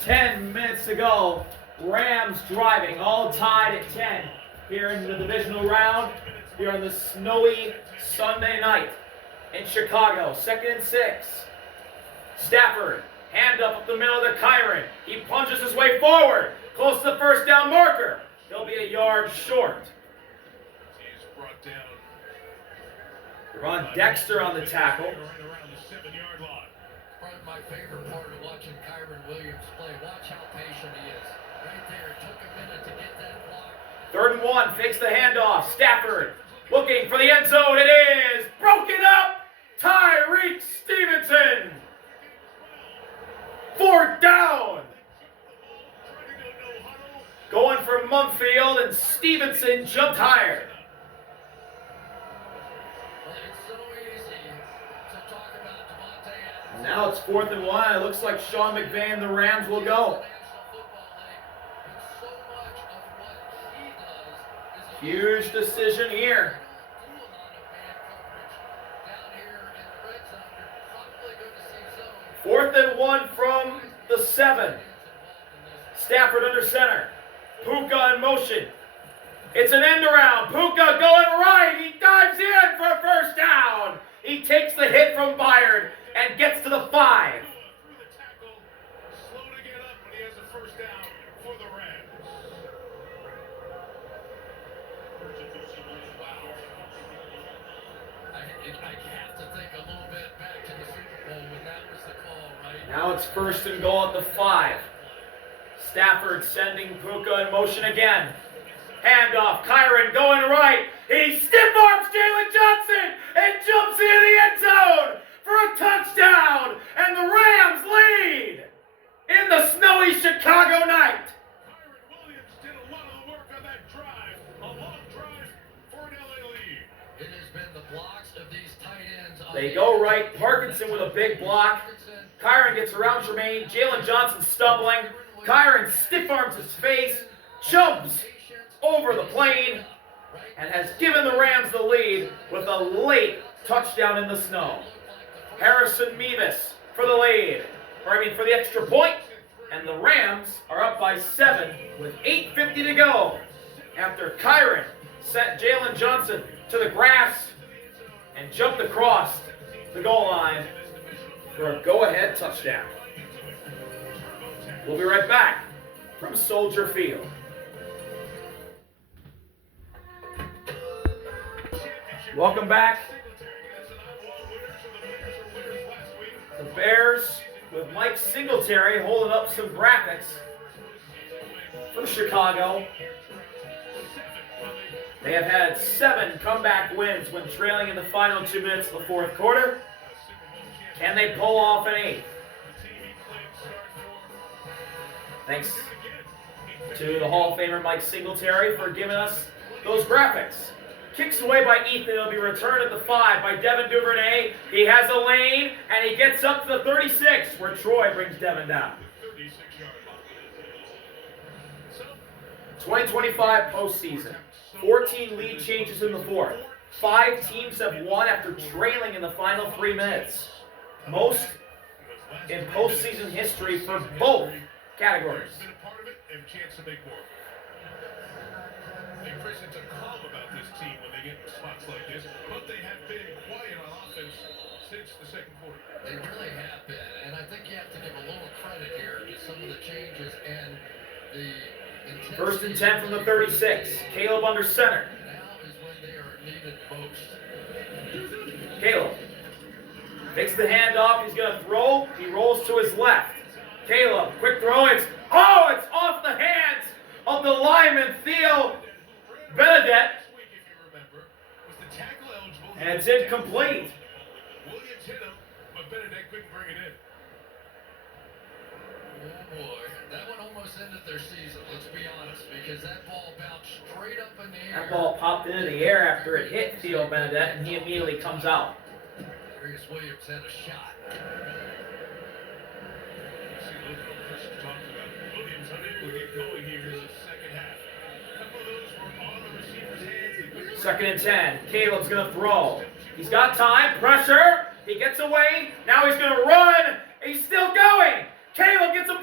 10 minutes to go. Rams driving, all tied at 10 here in the divisional round here on this snowy Sunday night in Chicago. 2nd and 6. Stafford, hand up the middle to Kyron. He punches his way forward, close to the first down marker. He'll be a yard short. He's brought down. Ron Dexter on the tackle. Right around the 7-yard line. Probably my favorite part of watching Kyron Williams play. Watch how patient he is. Right there, it took a minute to get that block. 3rd and 1, fakes the handoff. Stafford looking for the end zone. It is broken up. Tyreek Stevenson. 4th down. Going for Mumfield, and Stevenson jumped higher. It's so easy to talk about Devontae Adams. Now it's 4th and 1. It looks like Sean McVay and the Rams will go. Huge decision here. 4th and 1 from the 7. Stafford under center. Puka in motion. It's an end around. Puka going right. He dives in for a first down. He takes the hit from Byard and gets to the 5. Through the tackle, slow to get up, but he has a first down for the Rams. Wow. I have to think a little bit back to the Super Bowl when that was the call, right? Now it's 1st and goal at the 5. Stafford sending Puka in motion again. Handoff, Kyron going right. He stiff arms Jalen Johnson and jumps into the end zone for a touchdown. And the Rams lead in the snowy Chicago night. Kyron Williams did a lot of the work on that drive. A long drive for an LA lead. It has been the blocks of these tight ends. They go right. Parkinson with a big block. Kyron gets around Jermaine. Jalen Johnson stumbling. Kyron stiff arms his face, jumps over the plane, and has given the Rams the lead with a late touchdown in the snow. Harrison Mevis for the lead, for the extra point, and the Rams are up by 7 with 8:50 to go after Kyron sent Jalen Johnson to the grass and jumped across the goal line for a go-ahead touchdown. We'll be right back from Soldier Field. Welcome back. The Bears with Mike Singletary holding up some graphics for Chicago. They have had 7 comeback wins when trailing in the final 2 minutes of the 4th quarter. Can they pull off an 8th? Thanks to the Hall of Famer Mike Singletary for giving us those graphics. Kicks away by Ethan. It'll be returned at the 5 by Devin Duvernay. He has a lane, and he gets up to the 36, where Troy brings Devin down. 2025 postseason. 14 lead changes in the 4th. 5 teams have won after trailing in the final 3 minutes. Most in postseason history for both categories. Been a part of it and chance to make more. The Christians are calm about this team when they get in spots like this, but they have been quiet on offense since the 2nd quarter. They really have been, and I think you have to give a little credit here to some of the changes and the intensity. 1st and 10 from the 36. Caleb under center. Now is when they are needed most. Caleb takes the handoff. He's going to throw. He rolls to his left. Caleb, quick throw. It's off the hands of the lineman, Theo Benedette. And it's incomplete. Williams hit him, but Benedette couldn't bring it in. Oh boy, that one almost ended their season, let's be honest, because that ball bounced straight up in the air. That ball popped into the air after it hit Theo Benedette, and he immediately comes out. Darius Williams had a shot. Williams unable to get going here in the second half. A couple of those were on the receiver's hands. 2nd and 10. Caleb's going to throw. He's got time. Pressure. He gets away. Now he's going to run. He's still going. Caleb gets a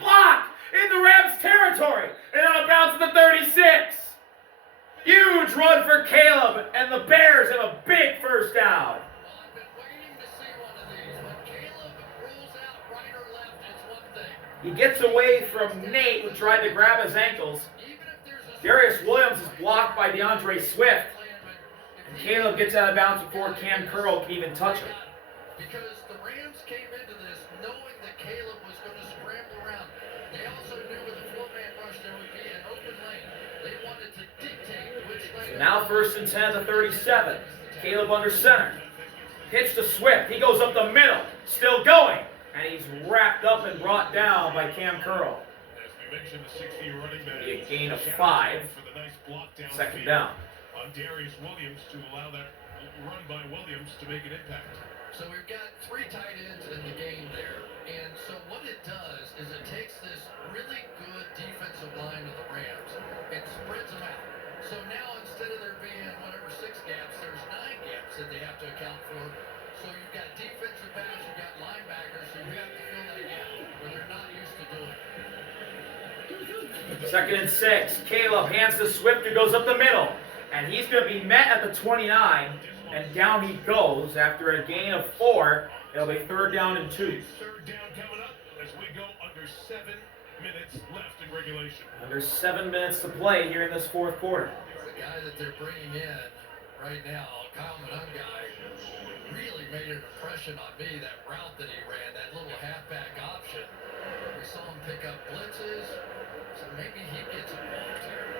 Caleb, and the Bears have a big first down. Well, I've been waiting to see one of these. When Caleb rolls out right or left, it's one thing. He gets away from Nate, who tried to grab his ankles. Even if there's a Darius Williams is blocked by DeAndre Swift. And Caleb gets out of bounds before Cam Curl can even touch him. because the Rams came into this knowing that Caleb was going to scramble around. They also knew with a four-man rush there would be an open lane. They wanted to dictate which lane. So now 1st and 10 at the 37. Caleb under center. Pitch to Swift. He goes up the middle. Still going. And he's wrapped up and brought down by Cam Curl. As we mentioned, the 60 running back. Be a gain of 5. For the nice block down Second field down. on Darius Williams to allow that run by Williams to make an impact. So we've got 3 tight ends in the game there. And so what it does is it takes this really good defensive line of the Rams and spreads them out. So now instead of there being whatever 6 gaps, there's 9 gaps that they have to account for. So you've got defensive backs, you've got linebackers who have to fill that gap where they're not used to doing it. 2nd and 6. Caleb hands to Swift, who goes up the middle. And he's going to be met at the 29. And down he goes after a gain of 4. It'll be 3rd down and 2. 3rd down coming up as we go under 7 minutes left in regulation. Under 7 minutes to play here in this 4th quarter. The guy that they're bringing in right now, Kyle Monungai, really made an impression on me. That route that he ran, that little halfback option. We saw him pick up blitzes, so maybe he gets involved here.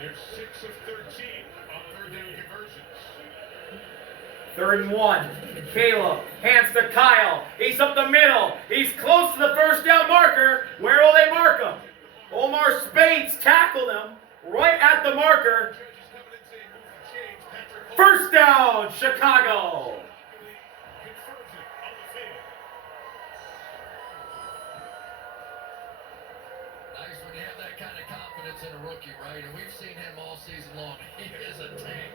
There's 6 of 13 on 3rd down conversions. 3rd and 1. Caleb hands to Kyle. He's up the middle. He's close to the 1st down marker. Where will they mark him? Omar Spades tackled him right at the marker. Judges coming in saying move the change. Patrick 1st down, Chicago. confirms it on the field. Nice when you have that kind of confidence in a rookie, right? And we've seen him all season long. He is a tank.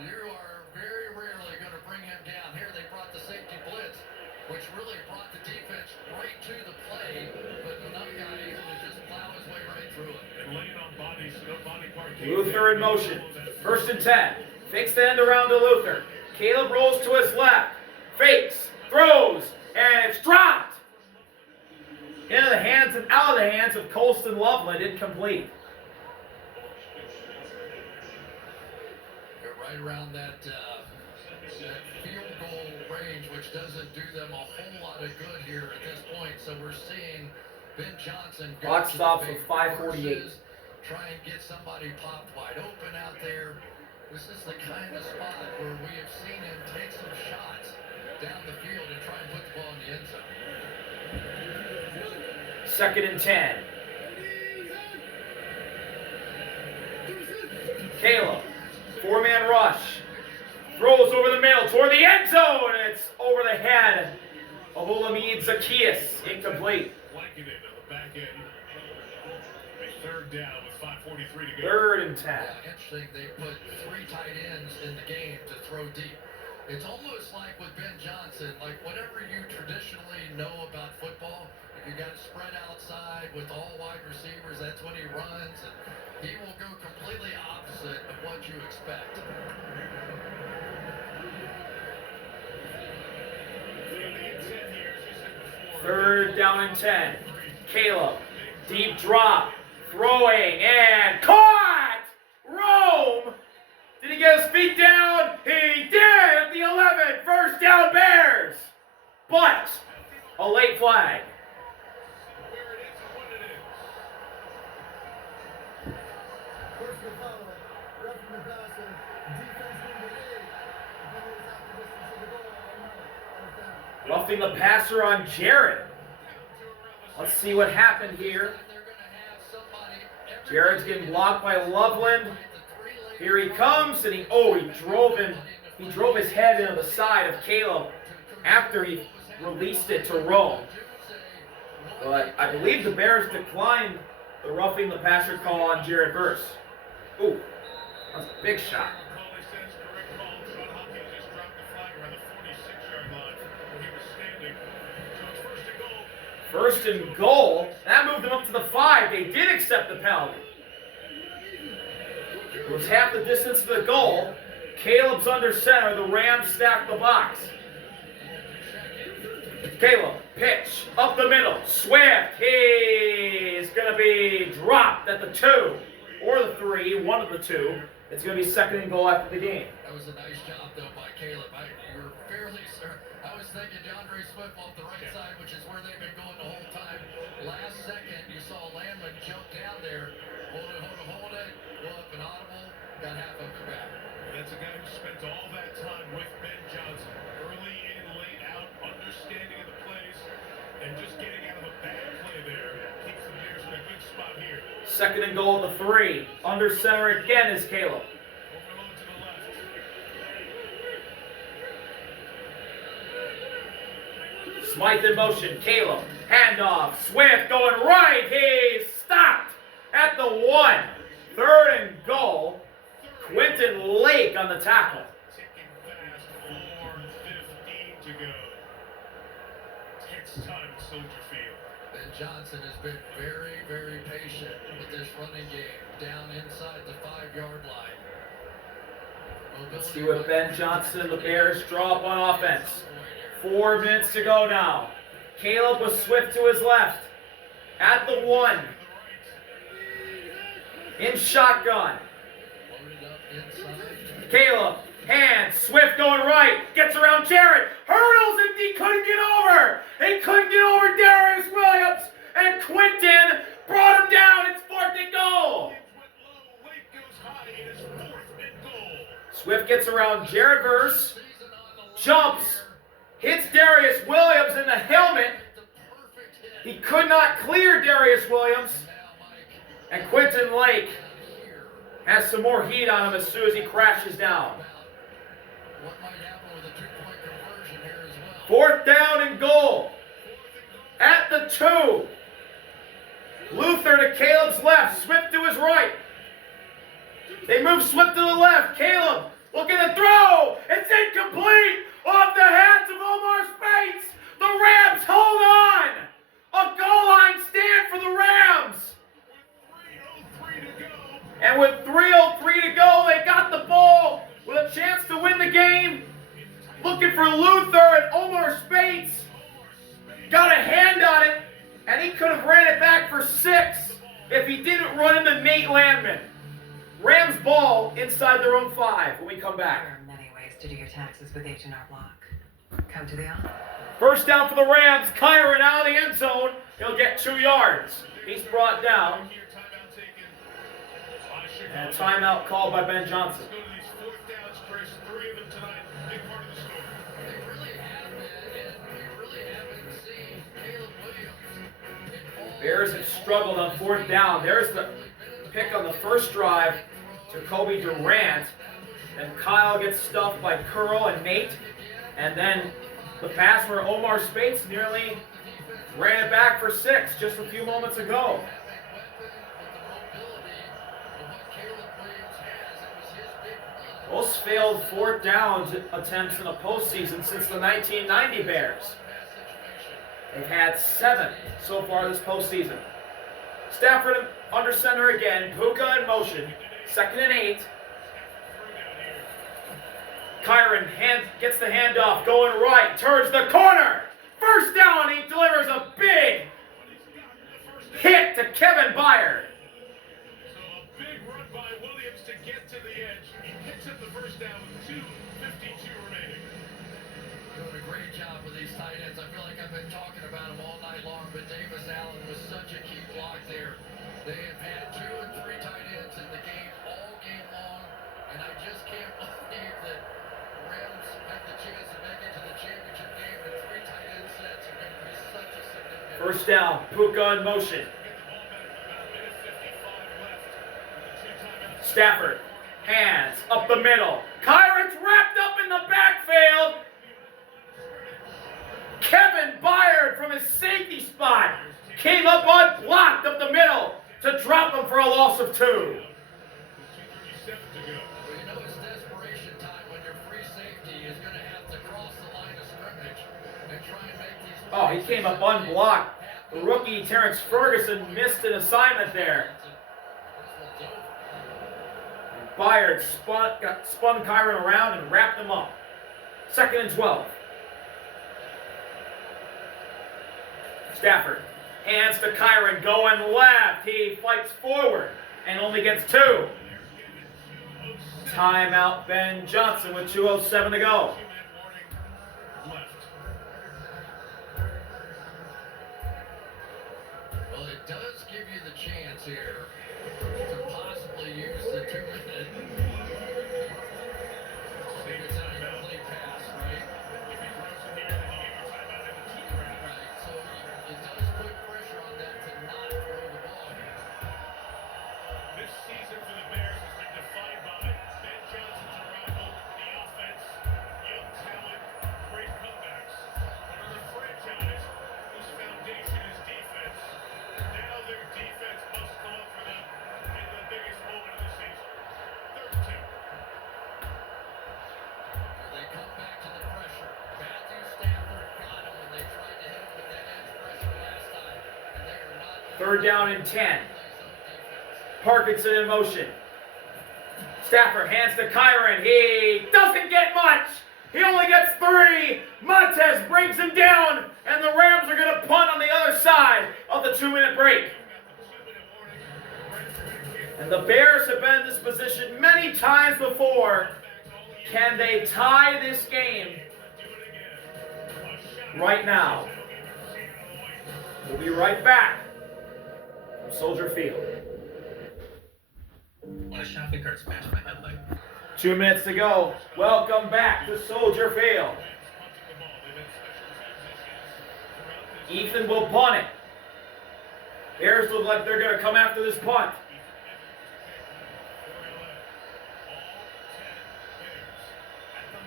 You are very rarely going to bring him down. Here they brought the safety blitz, which really brought the defense right to the play. But Monungai able to just plow his way right through it. And laying on bodies, no body part. Luther in motion. 1st and 10. Fakes the end around to Luther. Caleb rolls to his left. Fakes. Throws. And it's dropped. Into the hands and out of the hands of Colston Loveland. Incomplete. They're right around that field goal range, which doesn't do them a whole lot of good here at this point. So we're seeing Ben Johnson go Clock to stops the with big 5:48. forces, try and get somebody popped wide open out there. This is the kind of spot where we have seen him take some shots down the field and try and put the ball in the end zone. 2nd and 10. Caleb. 4-man rush. Throws over the middle toward the end zone. And it's over the head of Olamide Zacchaeus. Incomplete. Blanking it on the back end. A 3rd down with 5:43 to go. 3rd and 10. Yeah, interesting. They put 3 tight ends in the game to throw deep. It's almost like with Ben Johnson, like whatever you traditionally know about football, if you got spread outside with all wide receivers, that's when he runs, and he will go completely opposite of what you expect. 3rd down and 10. Caleb. Deep drop. Throwing and caught! Rome! Did he get his feet down? He did! The 11. 1st down Bears! But a late flag. Where it is and what it is. Personal foul, roughing the passer, defense being delayed. The ball is out the distance of the goal. Roughing the passer on Jared. Let's see what happened here. Jared's getting blocked by Loveland. Here he comes, and he drove his head into the side of Caleb after he released it to Rome. But I believe the Bears declined the roughing the passer call on Jared Verse. Ooh, that's a big shot. Macaulay says correct call. Sean Hopkins just dropped the flag around the 46-yard line where he was standing. So it's 1st and goal. 1st and goal. That moved them up to the 5. They did accept the penalty. It was half the distance to the goal. Caleb's under center. The Rams stack the box. Caleb, pitch, up the middle. Swift, he's going to be dropped at the 2 or the 3, one of the two. It's going to be second and goal after the game. That was a nice job, though, by Caleb. You were fairly certain. I was thinking DeAndre Swift off the right side, which is where they've been going the whole time. Last second, you saw Landman jump down there. Hold it. Go up an audible. Got half of it back. That's a guy who spent all that time with Ben Johnson. Early in, late out, understanding of the plays, and just getting out of a bad play there. Keeps the Bears in a good spot here. Second and goal at the 3. Under center again is Caleb. Overload to the left. Smythe in motion. Caleb. Handoff. Swift going right. He's stopped at the 1. Third and goal. Quentin Lake on the tackle. Ticking fast. 4:15 to go. Tense time at Soldier Field. Ben Johnson has been very, very patient with this running game down inside the 5-yard line. Let's see what Ben Johnson and the Bears draw up on offense. 4 minutes to go now. Caleb was Swift to his left. At the 1. In shotgun. Loaded up inside. Caleb. Hands. Swift going right. Gets around Jared. Hurdles and he couldn't get over. He couldn't get over Darius Williams. And Quentin brought him down. It's 4th and goal. Lake goes high. It is 4th and goal. Swift gets around Jared Verse. Jumps. Hits Darius Williams in the helmet. He could not clear Darius Williams. And Quentin Lake has some more heat on him as soon as he crashes down. What might happen with a 2-point conversion here as well? 4th down and goal. At the 2. Luther to Caleb's left. Swift to his right. They move Swift to the left. Caleb looking to throw. It's incomplete. Off the hands of Omar Speights. The Rams hold on. A goal line stand for the Rams. And with 3:03 to go, they got the ball with a chance to win the game. Looking for Luther, and Omar Speights got a hand on it, and he could have ran it back for 6 if he didn't run into Nate Landman. Rams ball inside their own 5 when we come back. There are many ways to do your taxes with H&R Block. Come to the office. First down for the Rams. Kyron out of the end zone. He'll get 2 yards. He's brought down. And a timeout called by Ben Johnson. Let's go to these 4th downs, Chris. 3 of them tonight. Big part of the story. They really have been, and we really haven't seen Caleb Williams. Bears have struggled on 4th down. There's the pick on the first drive to Kobe Durant. And Kyle gets stuffed by Curl and Nate. And then the pass where Omar Speights nearly ran it back for 6 just a few moments ago. Most failed 4th down attempts in the postseason since the 1990 Bears. They've had 7 so far this postseason. Stafford under center again. Puka in motion. 2nd and 8. Kyron gets the handoff, going right, turns the corner. First down, he delivers a big hit to Kevin Byard. So a big run by Williams to get to the edge. He picks up the first down with 2:52 remaining. Doing a great job with these tight ends. I feel like I've been talking about them all night long, but Davis Allen was such a key block there. They have had 2 and 3 tight ends in the game all game long, and I just can't believe that the Rams have the chance to make it to the championship game, and 3 tight end sets are going to be such a significant. First down, Puka in motion. Stafford, hands up the middle. Kyron's wrapped up in the backfield. Kevin Byard from his safety spot came up unblocked up the middle to drop him for a loss of 2. Well, you know it's desperation time when your free safety is going to have to cross the line of scrimmage and try and make these. Oh, he came up unblocked. The rookie Terrence Ferguson missed an assignment there. Byard spun Kyron around and wrapped him up. 2nd and 12. Stafford hands to Kyron, going left. He fights forward and only gets 2. Timeout, Ben Johnson with 2:07 to go. Well, it does give you the chance here to possibly use the 2-minute. Play pass, right? Right, so it does put pressure on them to not throw the ball here. This season for the Bears has been defined by Ben Johnson's arrival, the offense, young talent, great comebacks. Another franchise whose foundation is defense. Now their defense must come up for them in the biggest moment of the season. 3rd and 2. They come back to the pressure. Matthew Stafford got him when they tried to hit him with that edge pressure last time. And they are not 3rd down and 10. defense. Parkinson in motion. Stafford hands to Kyron. He doesn't get much. He only gets 3. Montez brings him down, and the Rams are going to punt on the other side of the 2-minute break. And the Bears have been in this position many times before. Can they tie this game right now? We'll be right back from Soldier Field. When a shopping cart smashed my headlight. 2 minutes to go. Welcome back to Soldier Field. Ethan will punt it. Bears look like they're going to come after this punt.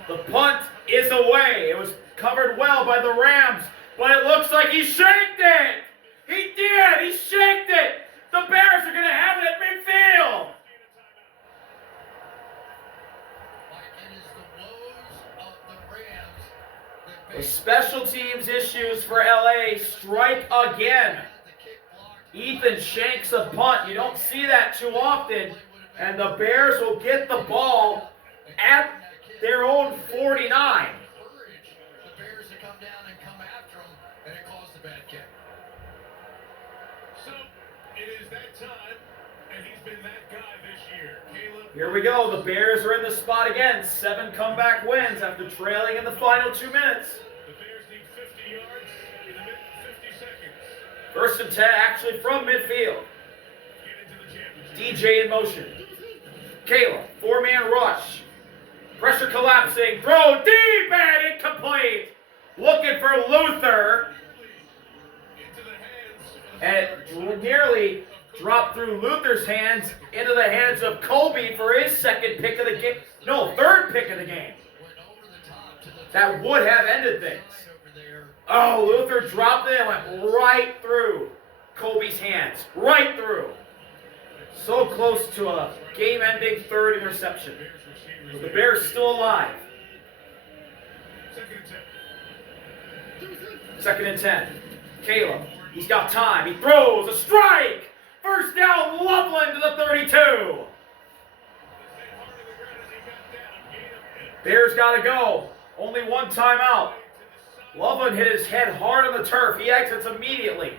The punt is away. It was covered well by the Rams, but it looks like he shaked it. He did. He shaked it. The Bears are going to have it at midfield. Like it is the woes of the Rams that The special teams issues for LA strike again. Ethan shanks a punt. You don't see that too often. And the Bears will get the ball at their own 49. encourage the Bears to come down and come after them, and it caused the bad kick. So, it is that time, and he's been that guy this year. Caleb. Here we go. The Bears are in the spot again. 7 comeback wins after trailing in the final 2 minutes. The Bears need 50 yards in the mid 50 seconds. 1st and 10 actually from midfield. Get into the championship. DJ in motion. Caleb, 4-man rush. Pressure collapsing. Throw deep and incomplete. Looking for Luther. Into the hands of the And it nearly dropped through Luther's hands into the hands of Colby for his 2nd pick of the game. No, 3rd pick of the game. Went over the top to the That would have ended things. over there. Oh, Luther dropped it and went right through Colby's hands. Right through. So close to a game-ending 3rd interception. Bears receivers. But the Bears still alive. 2nd and 10. Caleb. He's got time. He throws. A strike. 1st down, Loveland to the 32. Bears got to go. Only 1 timeout. Loveland hit his head hard on the turf. He exits immediately.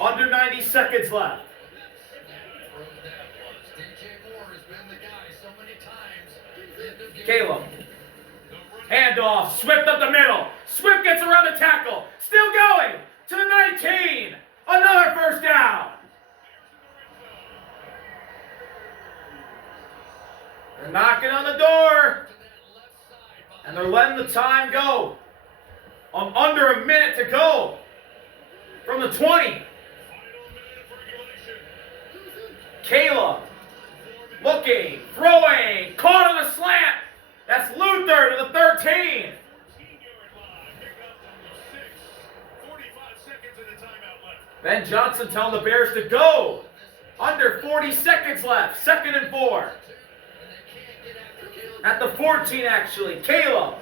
Under 90 seconds left. That was. DJ Moore has been the guy so many times. End of game. Caleb. Handoff. Swift up the middle. Swift gets around the tackle. Still going to the 19. Another 1st down. They're knocking on the door. To that left side. And they're letting the time go. Under a minute to go. From the 20. Caleb. Looking. Throwing. Caught on a slant. That's Luther to the 13. Ben Johnson telling the Bears to go. Under 40 seconds left. 2nd and 4. And they can't get after Caleb. At the 14, actually. Caleb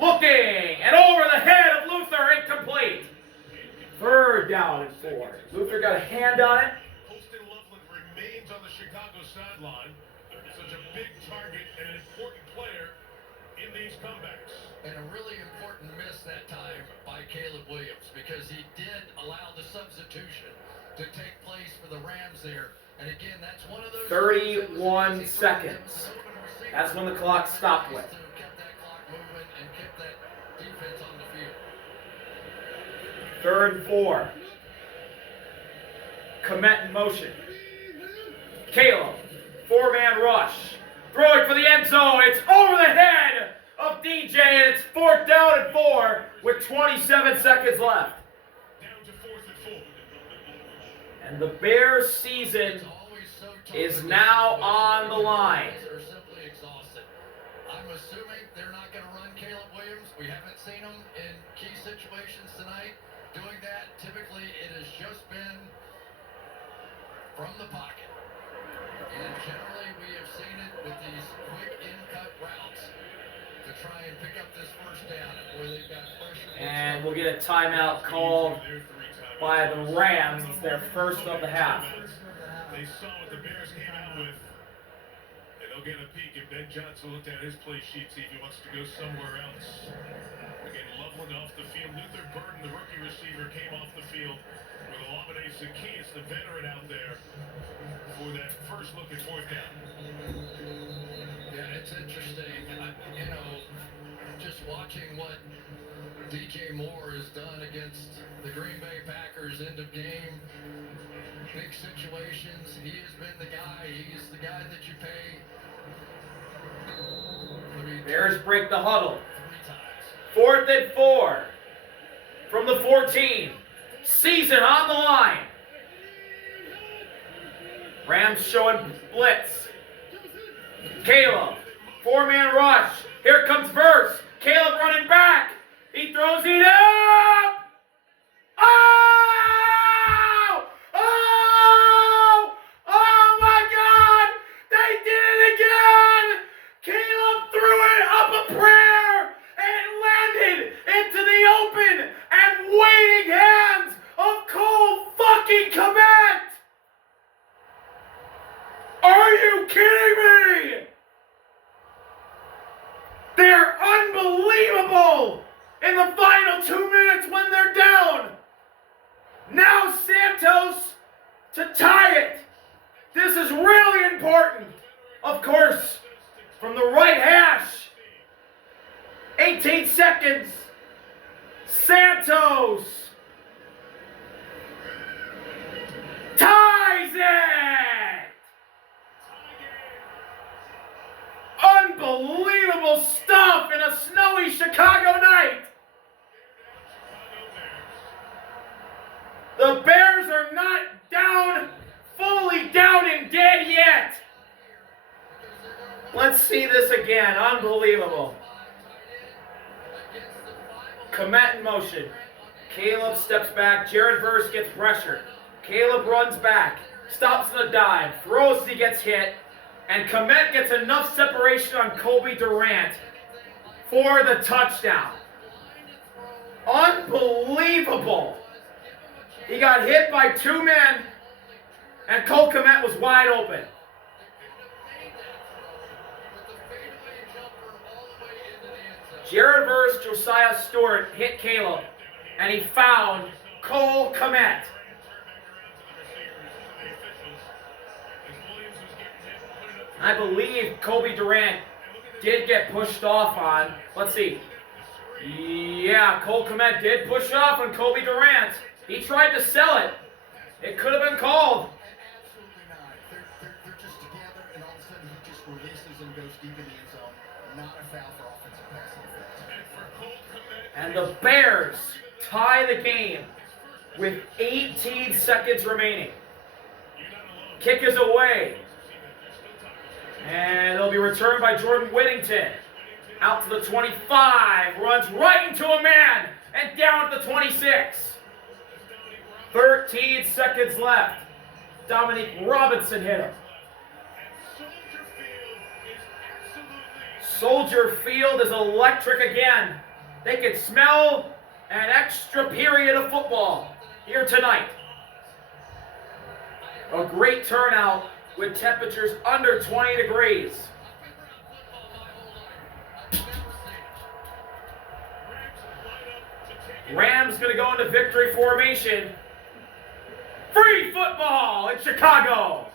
looking. And over the head of Luther. Incomplete. 3rd down and 4. Luther got a hand on it. Poston Loveland remains on the Chicago sideline. Such a big target and an important player in these comebacks. And a really important miss that time by Caleb Williams, because he did allow the substitution to take place for the Rams there. And again, that's one of those 31 seconds. That's when the clock stopped with. Kept that clock moving and kept that defense on the field. 3rd and 4. Komet in motion. Caleb, 4-man rush. Throwing for the end zone. It's over the head of DJ, and it's 4th down and 4 with 27 seconds left. Down to 4th and 4. And the Bears' season It's always so tough is in this now situation. on the line. They're simply exhausted. I'm assuming they're not going to run Caleb Williams. We haven't seen him in key situations tonight doing that. Typically, it has just been from the pocket. And generally, we have seen it with these quick in-cut routes to try and pick up this first down where they've got pressure. And we'll get a timeout called by the Rams. It's their first of the half. They saw what the Bears came out with. And they'll get a peek if Ben Johnson looked at his play sheet, see if he wants to go somewhere else. Again, Loveland off the field. Luther Burton, the rookie receiver, came off the field with Olamide Zacchaeus, the veteran out there, for that first look at 4th down. Yeah, it's interesting. You know, just watching what DJ Moore has done against the Green Bay Packers, end of game, big situations. He has been the guy. He's the guy that you pay. Bears break the huddle. 3 times. 4th and 4 from the 14. Season on the line. Rams showing blitz. Caleb, 4-man rush. Here comes Verse. Caleb running back. He throws it up. Oh! Oh! Oh my God! They did it again! Caleb threw it up a prayer and it landed into the open and waiting hands of Cole fucking Komet! Are you kidding me? They're unbelievable in the final 2 minutes when they're down. Now Santos to tie it. This is really important. Of course, from the right hash, 18 seconds. Santos ties it. Unbelievable stuff in a snowy Chicago night. The Bears are not down, fully down and dead yet. Let's see this again. Unbelievable. Komet in motion. Caleb steps back. Jared Verse gets pressured. Caleb runs back. Stops in the dive. Throws as he gets hit. And Komet gets enough separation on Colby Durant for the touchdown. Unbelievable. He got hit by 2 men, and Cole Komet was wide open. Jared Verse, Josiah Stewart hit Caleb, and he found Cole Komet. I believe Colby Durant did get pushed off on. Let's see. Yeah, Cole Komet did push off on Colby Durant. He tried to sell it. It could have been called. Absolutely not. They're just together, and all of a sudden he just releases and goes deep in the end zone. Not a foul for offensive pass interference. And the Bears tie the game with 18 seconds remaining. Kick is away. And it'll be returned by Jordan Whittington. Out to the 25. Runs right into a man. And down to the 26. 13 seconds left. Dominique Robinson hit him. Soldier Field is electric again. They can smell an extra period of football here tonight. A great turnout with temperatures under 20 degrees. Rams going to go into victory formation. Free football in Chicago.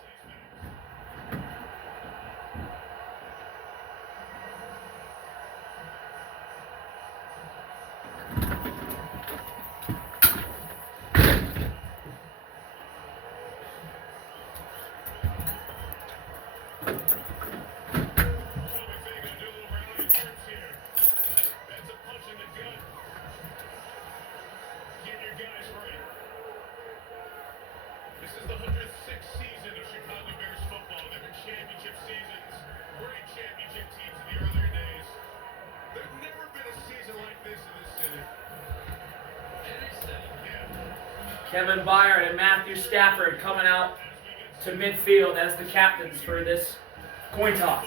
This is the 106th season of Chicago Bears football. They've been championship seasons, great championship teams in the earlier days. There's never been a season like this in this city. Yeah. Kevin Byard and Matthew Stafford coming out to midfield as the captains for this coin toss.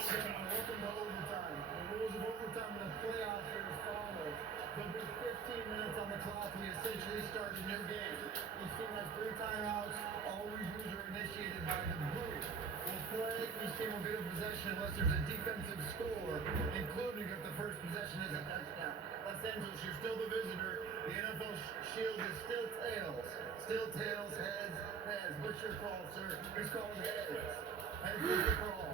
Unless there's a defensive score, including if the first possession is a touchdown. Los Angeles, you're still the visitor. The NFL shield is still tails. Still tails, heads, heads. What's your call, sir? Who's calling heads? Heads is the call.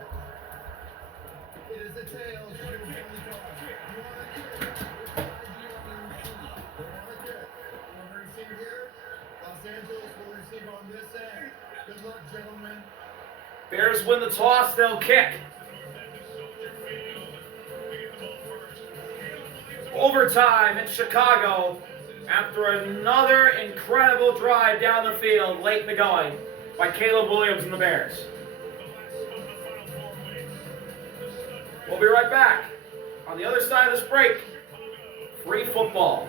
It is the tails. You will be the call. You want a kick? Which side do you want to receive? They want a kick. You want to receive here? Los Angeles will receive on this end. Good luck, gentlemen. Bears win the toss, they'll kick. Overtime in Chicago after another incredible drive down the field late in the going by Caleb Williams and the Bears. We'll be right back. On the other side of this break, free football.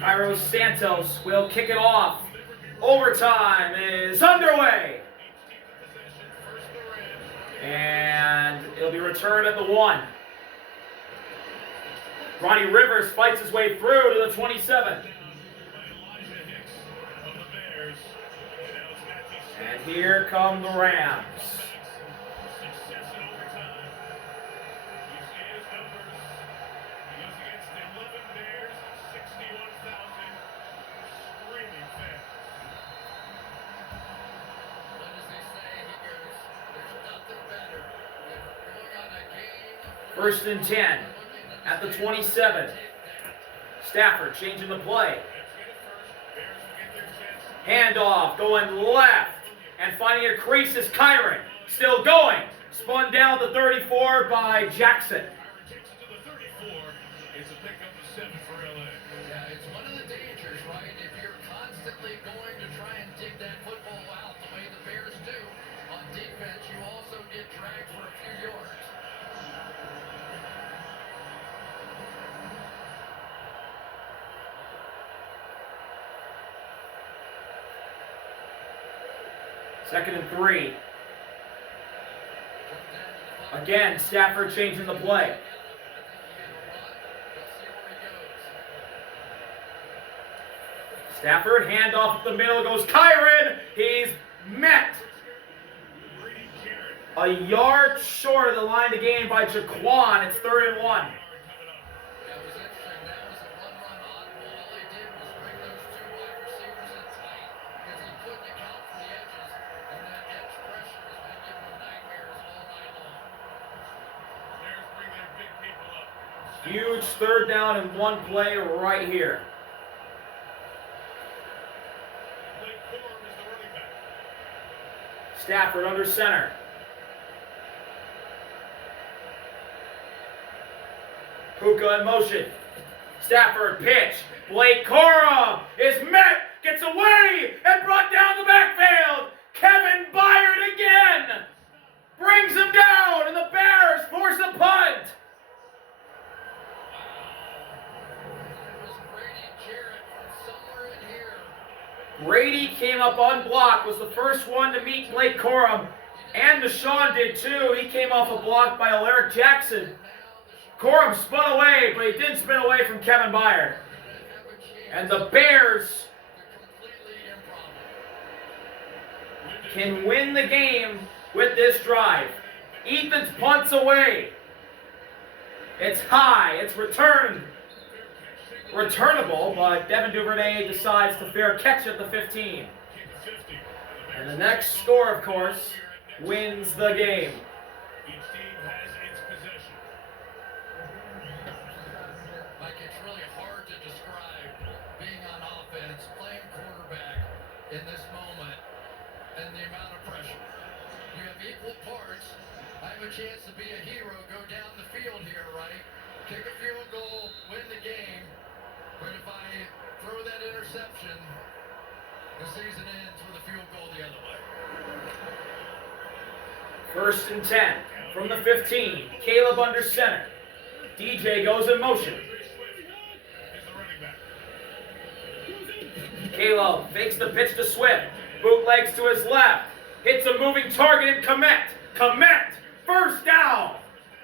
Cairo Santos will kick it off. Overtime is underway. And it'll be returned at the 1. Ronnie Rivers fights his way through to the 27. And here come the Rams. First and 10 at the 27. Stafford changing the play. Handoff going left and finding a crease is Kyron. Still going. Spun down the 34 by Jackson. It's a pickup of 7 for LA. Yeah, it's one of the dangers, right? If you're constantly going to try and dig that football out the way the Bears do on defense, you also get dragged for a few yards. Second and 3. Again, Stafford changing the play. Stafford, handoff up the middle, goes Kyron. He's met a yard short of the line to gain by Jaquan. It's 3rd and 1. Huge 3rd down and 1 play right here. Stafford under center. Puka in motion. Stafford pitch. Blake Corum is met, gets away, and brought down the backfield. Kevin Byard again brings him down, and the Bears force a punt. It was Brady Jarrett from Brady came up unblocked, was the first one to meet Blake Corum, and Deshaun did too. He came off a block by Alaric Jackson. Corum spun away, but he didn't spin away from Kevin Byard. And the Bears can win the game with this drive. Ethan's punts away. It's high, it's returnable, but Devin Duvernay decides to fair catch at the 15. And the next score, of course, wins the game. Each team has its possession. Like, it's really hard to describe being on offense, playing quarterback in this moment, and the amount of pressure. You have equal parts. I have a chance to be a hero, go down the field here, right? Kick a field goal, win the game. But if I throw that interception, the season ends with a field goal the other way. 1st and 10 from the 15. Caleb under center. DJ goes in motion. Caleb fakes the pitch to Swift. Bootlegs to his left. Hits a moving target and Komet. First down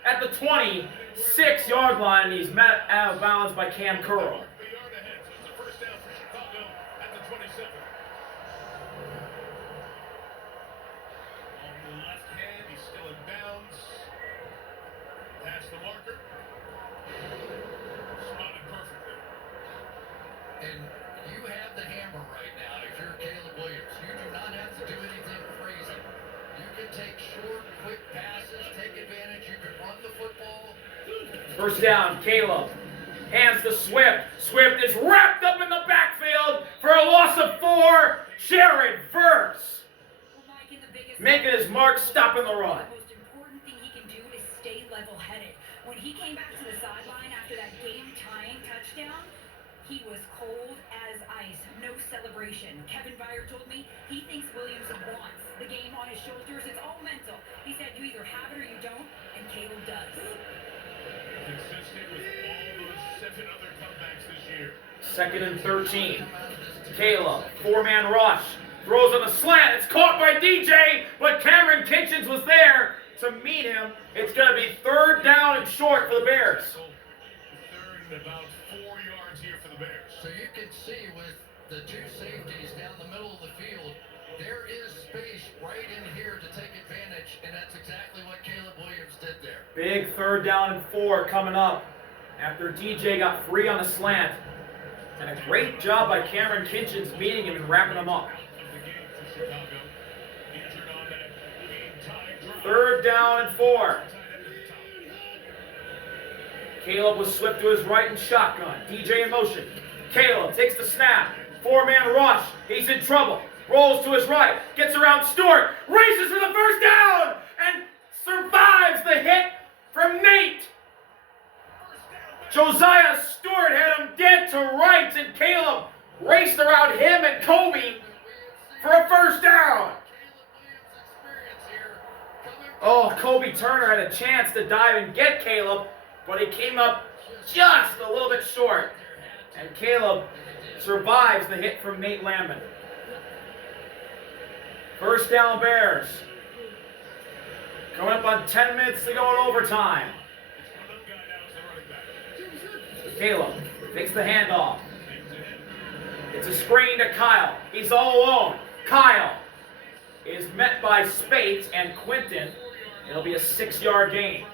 at the 26-yard line. He's met out of bounds by Cam Curl. And you have the hammer right now. If you're Caleb Williams, you do not have to do anything crazy. You can take short, quick passes, take advantage. You can run the football. First down, Caleb hands to Swift. Swift is wrapped up in the backfield for a loss of 4. Jared Verse making his mark, stopping the run. The most important thing he can do is stay level-headed. When he came back to the sideline after that game-tying touchdown, he was cold as ice, no celebration. Kevin Byard told me he thinks Williams wants the game on his shoulders. It's all mental. He said you either have it or you don't, and Caleb does. Consistent with all those 7 other comebacks this year. 2nd and 13. Caleb, 4-man rush. Throws on the slant. It's caught by DJ, but Cameron Kitchens was there to meet him. It's going to be 3rd down and short for the Bears. 3rd and about 4 yards here for the Bears. So you can see with the 2 safeties down the middle of the field, there is space right in here to take advantage, and that's exactly what Caleb Williams did there. Big 3rd down and 4 coming up after DJ got free on a slant. And a great job by Cameron Kitchens meeting him and wrapping him up. 3rd down and 4. Caleb was Swift to his right and shotgun. DJ in motion. Caleb takes the snap. 4-man rush. He's in trouble. Rolls to his right. Gets around Stewart. Races for the first down. And survives the hit from Nate. Josiah Stewart had him dead to rights. And Caleb raced around him and Kobe for a first down. Oh, Kobe Turner had a chance to dive and get Caleb, but he came up just a little bit short. And Caleb survives the hit from Nate Landman. First down Bears. Coming up on 10 minutes to go in overtime. Caleb takes the handoff. It's a screen to Kyle. He's all alone. Kyle is met by Spates and Quinton. It'll be a 6-yard gain.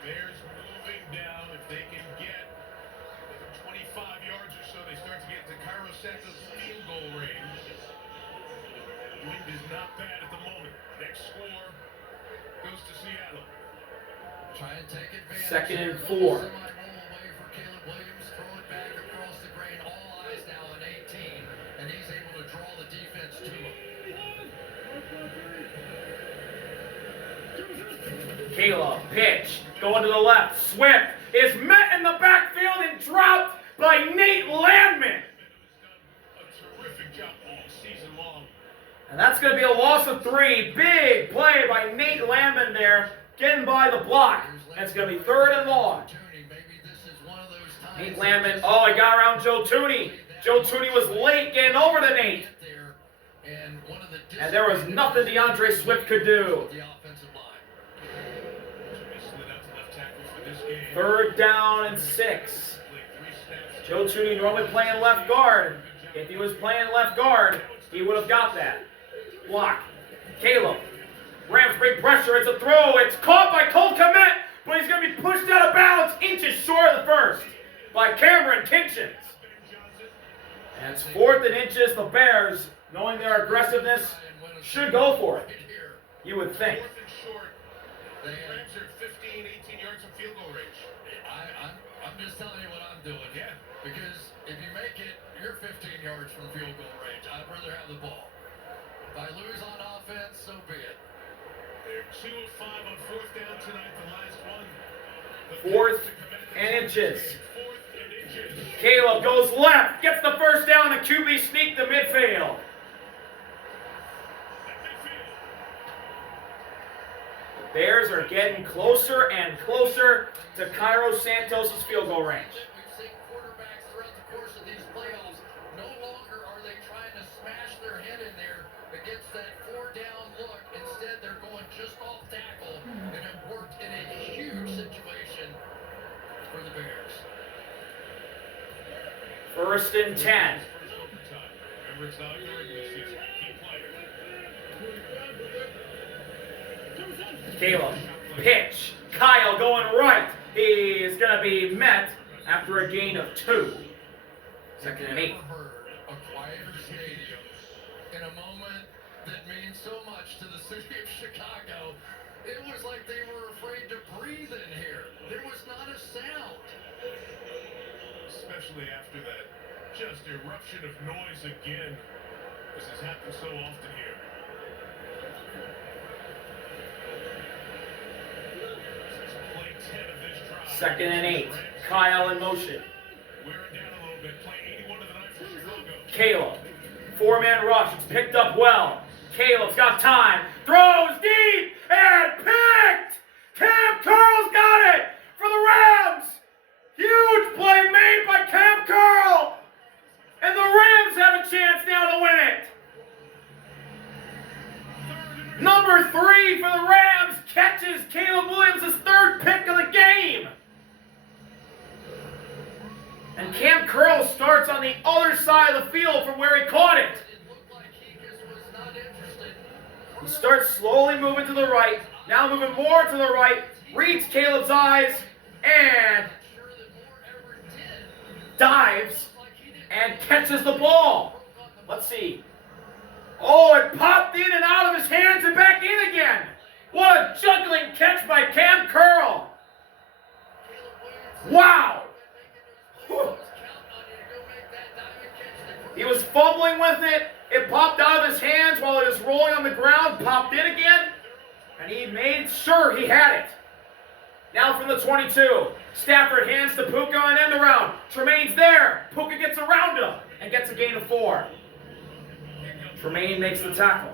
Bears moving down. If they can get 25 yards or so, they start to get to Cairo Santos field goal range. Wind is not bad at the moment. Next score goes to Seattle. Try and take advantage. 2nd and 4. Semi-roll away for Caleb Williams. Throw it back across the grain. All eyes now on 18. And he's able to draw the defense to him. Caleb, pitch, going to the left. Swift is met in the backfield and dropped by Nate Landman. A terrific job all season long. And that's going to be a loss of 3. Big play by Nate Landman there, getting by the block. That's going to be 3rd and long. Maybe this is one of those times Nate Landman, oh, he got around Joe Tooney. Joe Tooney was late getting over to Nate. And there was nothing DeAndre Swift could do. Third down and 6. Joe Tooney normally playing left guard. If he was playing left guard, he would have got that. Block. Caleb. Rams bring pressure. It's a throw. It's caught by Cole Kmet, but he's going to be pushed out of bounds inches short of the first by Cameron Kinchins. And it's 4th and inches. The Bears, knowing their aggressiveness, should go for it. You would think. The Rams are 15, 18 yards from field goal range. I'm just telling you what I'm doing. Yeah. Because if you make it, you're 15 yards from field goal range. I'd rather have the ball. If I lose on offense, so be it. They're 2 of 5 on 4th down tonight, the last one. 4th and inches. 4th and inches. Caleb goes left, gets the first down, the QB sneak to midfield. The Bears are getting closer and closer to Cairo Santos' field goal range. We've seen quarterbacks throughout the course of these playoffs. No longer are they trying to smash their head in there against that 4-down look. Instead, they're going just off tackle, and it worked in a huge situation for the Bears. 1st and 10. Remember, it's not your regular season. Key player. Caleb, pitch. Kyle going right. He's going to be met after a gain of 2. 2nd and 8. I've never heard a quieter stadium in a moment that means so much to the city of Chicago. It was like they were afraid to breathe in here. There was not a sound. Especially after that just eruption of noise again. This has happened so often here. This is play 10 of this drive. 2nd and 8. Kyle in motion. Wearing down a little bit. Play 81 of the night for Chicago. Caleb. 4-man rush. It's picked up well. Caleb's got time. Throws deep and picked! Cam Curl's got it for the Rams! Huge play made by Cam Curl! And the Rams have a chance now to win it! Number 3 for the Rams catches Caleb Williams' 3rd pick of the game! And Cam Curl starts on the other side of the field from where he caught it. He starts slowly moving to the right, now moving more to the right, reads Caleb's eyes, and dives and catches the ball. Let's see. Oh, it popped in and out of his hands and back in again. What a juggling catch by Cam Curl. Wow. Whew. He was fumbling with it. It popped out of his hands while it was rolling on the ground, popped in again, and he made sure he had it. Now from the 22, Stafford hands to Puka on end around. Tremaine's there. Puka gets around him and gets a gain of 4. Tremaine makes the tackle.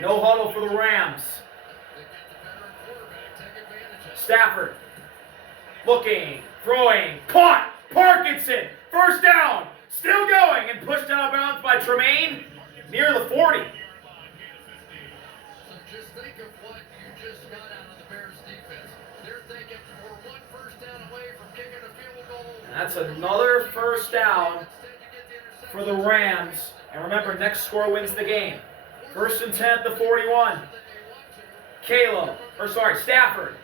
No huddle for the Rams. Stafford looking, throwing, caught. Parkinson, first down, still going and pushed out of bounds by Tremaine near the 40. So just think of what you just got out of the Bears defense. They're thinking we're 1 first down away from kicking a field goal. That's another first down for the Rams. And remember, next score wins the game. 1st and 10 at the 41. Stafford.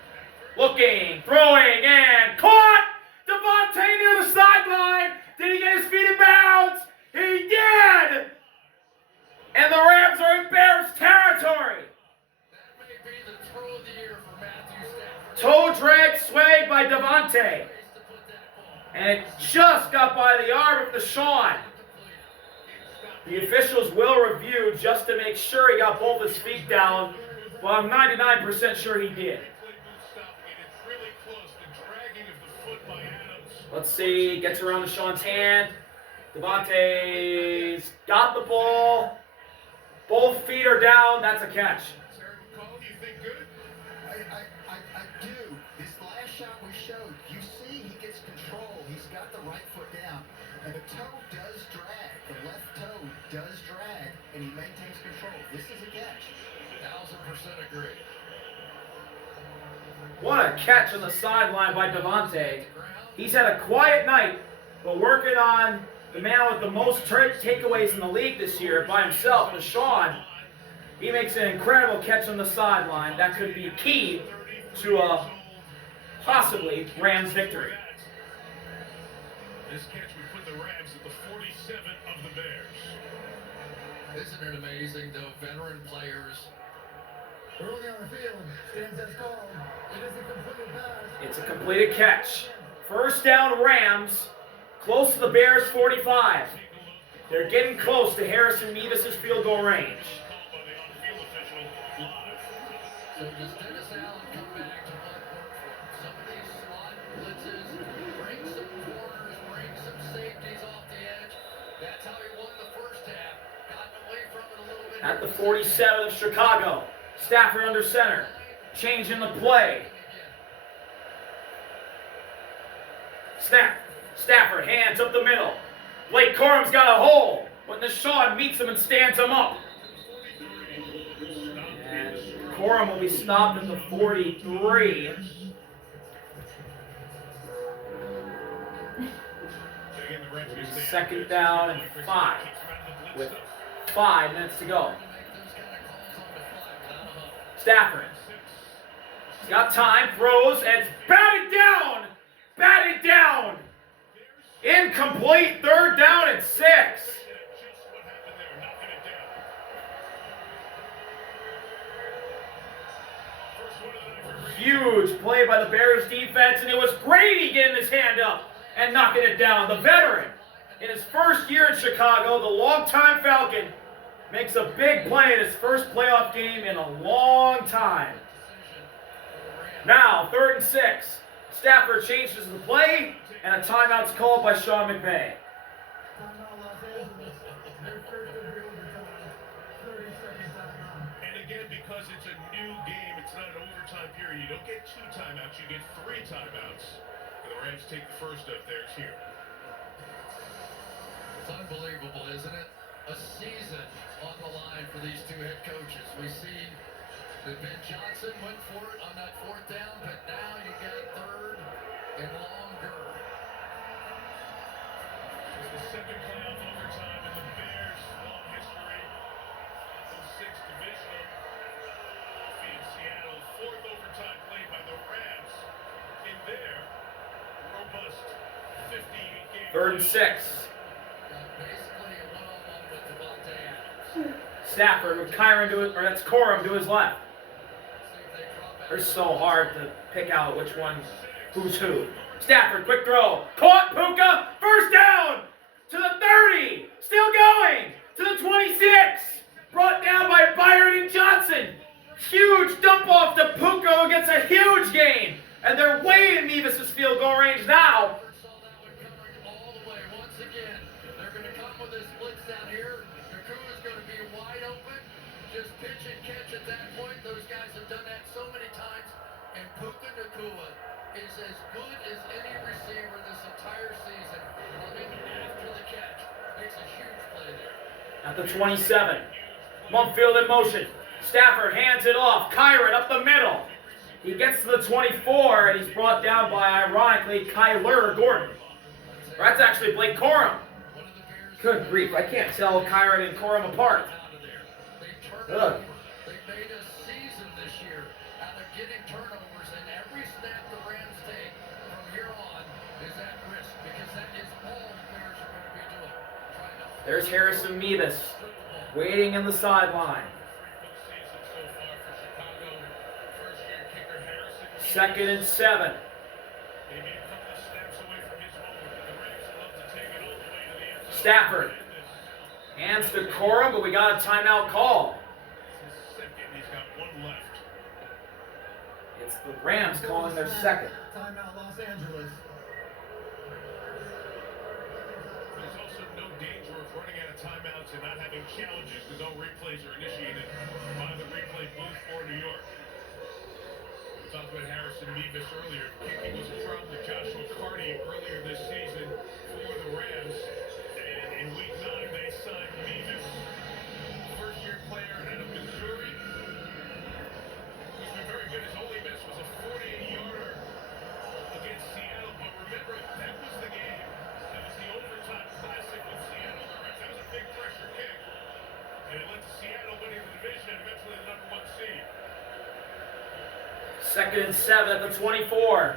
Looking, throwing, and caught! Devontae near the sideline. Did he get his feet in bounds? He did! And the Rams are in Bears territory. That may be the throw of the year for Matthew Stafford. Toe drag swag by Devontae. And it just got by the arm of Deshaun. The officials will review just to make sure he got both his feet down. Well, I'm 99% sure he did. Let's see, gets around Deshaun's hand. Devontae's got the ball. Both feet are down. That's a catch. Terry McCall, you think good? I do. This last shot we showed, you see he gets control. He's got the right foot down. And the toe does drag. The left toe does drag, and he maintains control. This is a catch. 1000% agree. What a catch on the sideline by Devontae. He's had a quiet night, but working on the man with the most takeaways in the league this year by himself, Deshaun. He makes an incredible catch on the sideline. That could be key to a possibly Rams victory. This catch would put the Rams at the 47 of the Bears. Isn't it amazing, though, veteran players? Early on the field, stands as called. It is a completed pass. It's a completed catch. First down Rams, close to the Bears 45. They're getting close to Harrison Mevis' field goal range. So does Dennis Allen come back to what worked for him? Some of these slot blitzes, bring some corners, bring some safeties off the edge. That's how he won the first half. Gotten away from it a little bit. At the 47 of Chicago, Stafford under center, changing the play. Snap. Stafford, hands up the middle. Blake Corum's got a hole, but Deshaun meets him and stands him up. And Corum will be stopped at the 43. Second down and 5 with 5 minutes to go. Stafford. He's got time, throws, and it's batted down! Batted down! Incomplete, third down and 6. Huge play by the Bears defense, and it was Brady getting his hand up and knocking it down. The veteran, in his first year in Chicago, the longtime Falcon, makes a big play in his first playoff game in a long time. Now, 3rd and 6. Stafford changes the play, and a timeout's called by Sean McVay. And again, because it's a new game, it's not an overtime period. You don't get 2 timeouts, you get 3 timeouts. And the Rams take the first of theirs here. It's unbelievable, isn't it? A season on the line for these two head coaches. We see that Ben Johnson went for it on that 4th down, but now you got 3rd and longer. It's the second playoff overtime in the Bears' long history. 06 divisional defeat in Seattle. 4th overtime play by the Rams in their robust 58-game. 3rd and 6. Basically a one-on-one with Devontae Adams. Stafford with Kyron to his, or that's Corum to his left. They're so hard to pick out which one, who's who. Stafford, quick throw. Caught Puka. First down to the 30. Still going to the 26. Brought down by Byron and Johnson. Huge dump off to Puka, who gets a huge gain. And they're way in Mevis' field goal range now. Saw that one coming all the way. Once again, they're going to come with this blitz down here. Nakua's going to be wide open. Just pitch and catch at that point. Those guys have done that so many times. And Puka Nacua is as good as any receiver this entire season. Running after the catch. Makes a huge play there. At the 27. Mumfield in motion. Stafford hands it off. Kyron up the middle. He gets to the 24, and he's brought down by, ironically, Kyler Gordon. That's actually Blake Corum. Good grief, I can't tell Kyron and Corum apart. Ugh. They made a season this year out of getting turnovers, and every snap the Rams take from here on is at risk, because that is all the Bears are going to be doing. There's Harrison Mevis waiting in the sideline. 2nd and 7. Stafford hands to Corum, but we got a timeout call. He's got 1 left. It's the Rams calling their second. Timeout, Los Angeles. There's also no danger of running out of of timeouts and not having challenges because all replays are initiated by the replay booth for New York. We talked about Harrison Mevis earlier. Kicking was a problem with Joshua Carney earlier this season for the Rams. And in week 9, they signed Mevis, first-year player out of Missouri. He's been very good. His only miss was a 48-yarder against Seattle. But remember, that was the game. That was the overtime classic with Seattle. That was a big pressure kick. And it led to Seattle winning the division and eventually the #1 seed. 2nd and 7 at the 24.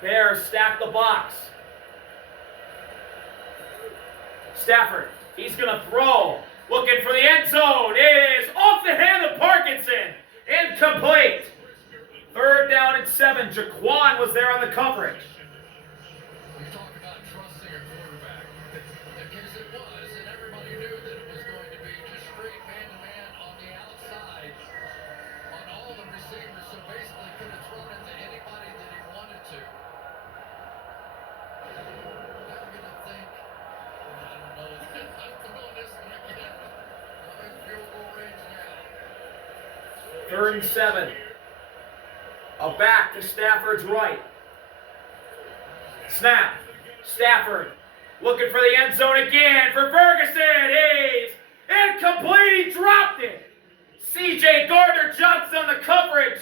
Bears stack the box. Stafford, he's going to throw. Looking for the end zone. It is off the hand of Parkinson. Incomplete. 3rd down and 7. Jaquan was there on the coverage. We talk about trusting a quarterback. Because it was, and everybody knew that it was going to be just straight man-to-man on the outside on all the receivers. So basically could have thrown it to anybody that he wanted to. Now I'm going to think, I don't know, I'm throwing this one again. I'm in field goal range now. 3rd and 7. A back to Stafford's right. Snap. Stafford looking for the end zone again for Ferguson. He's incomplete. He dropped it. C.J. Gardner-Johnson on the coverage.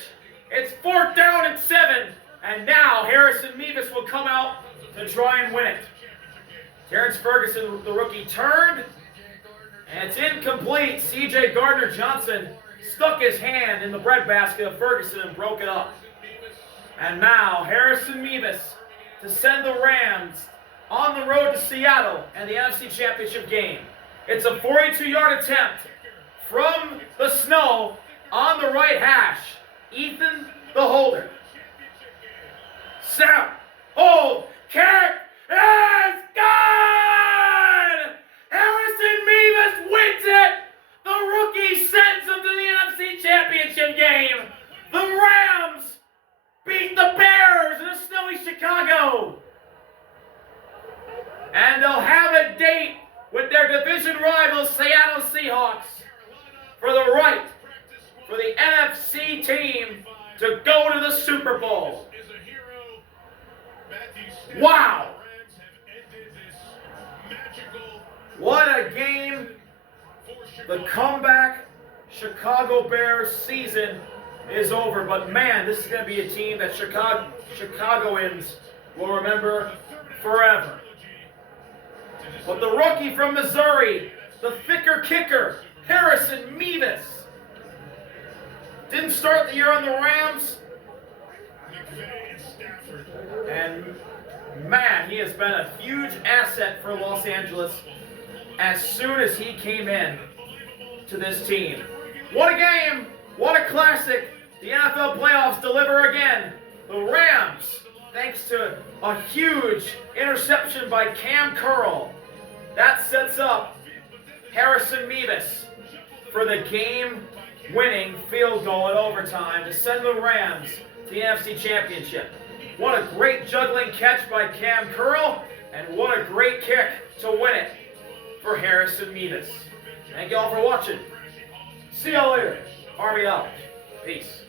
It's 4th down and 7. And now Harrison Mevis will come out to try and win it. Terrence Ferguson, the rookie, turned. And it's incomplete. C.J. Gardner-Johnson stuck his hand in the breadbasket of Ferguson and broke it up. And now Harrison Mevis to send the Rams on the road to Seattle and the NFC Championship game. It's a 42-yard attempt from the snow on the right hash. Ethan the holder. Snap. Hold. Kick. It's gone! Harrison Mevis wins it! The rookie sends them to the NFC Championship game. The Rams beat the Bears in a snowy Chicago. And they'll have a date with their division rivals, Seattle Seahawks, for the right for the NFC team to go to the Super Bowl. Wow! What a game. The comeback Chicago Bears season is over, but man, this is going to be a team that Chicagoans will remember forever. But the rookie from Missouri, the thicker kicker, Harrison Mevis, didn't start the year on the Rams, and man, he has been a huge asset for Los Angeles as soon as he came in to this team. What a game! What a classic! The NFL playoffs deliver again. The Rams, thanks to a huge interception by Cam Curl, that sets up Harrison Mevis for the game-winning field goal in overtime to send the Rams to the NFC Championship. What a great juggling catch by Cam Curl, and what a great kick to win it for Harrison Mevis. Thank you all for watching. See y'all later. Army out. Peace.